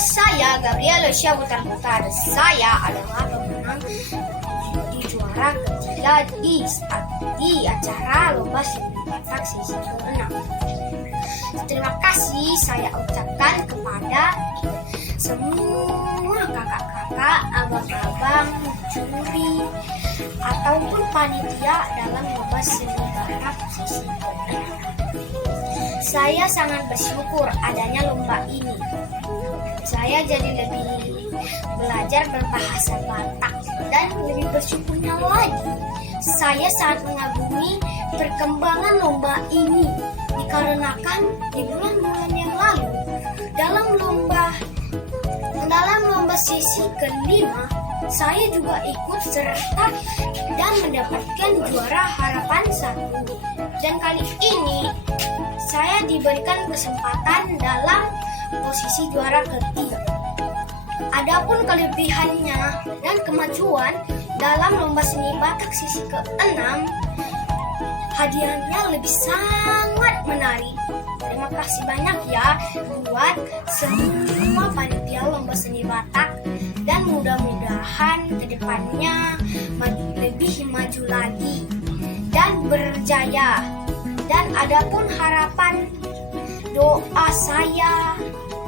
saya Gabriel Lucia Butar-Butar. Saya adalah pemenang di juara ketiga di acara lomba seni Batak sesi ke-6. Terima kasih saya ucapkan kepada semua kakak-kakak, abang-abang, juri, ataupun panitia dalam lomba seni Batak sesi ke-6. Saya sangat bersyukur adanya lomba ini. Saya jadi lebih belajar berbahasa Batak dan lebih bersyukurnya lagi. Saya sangat mengagumi perkembangan lomba ini dikarenakan di bulan-bulan yang lalu dalam lomba sesi ke-5 saya juga ikut serta dan mendapatkan juara harapan 1. Dan kali ini saya diberikan kesempatan dalam posisi juara ketiga. Adapun kelebihannya dan kemajuan dalam lomba seni Batak sesi ke-6, hadiahnya lebih sangat menarik. Terima kasih banyak ya buat semua panitia lomba seni Batak, dan mudah-mudahan kedepannya lebih maju lagi dan berjaya. Dan adapun harapan doa saya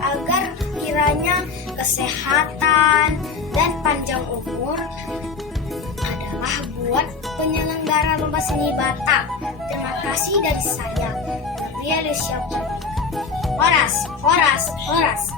agar kiranya kesehatan dan panjang umur adalah buat penyelenggara lomba seni Batak. Terima kasih dari saya, Gabriel Lucia. Horas.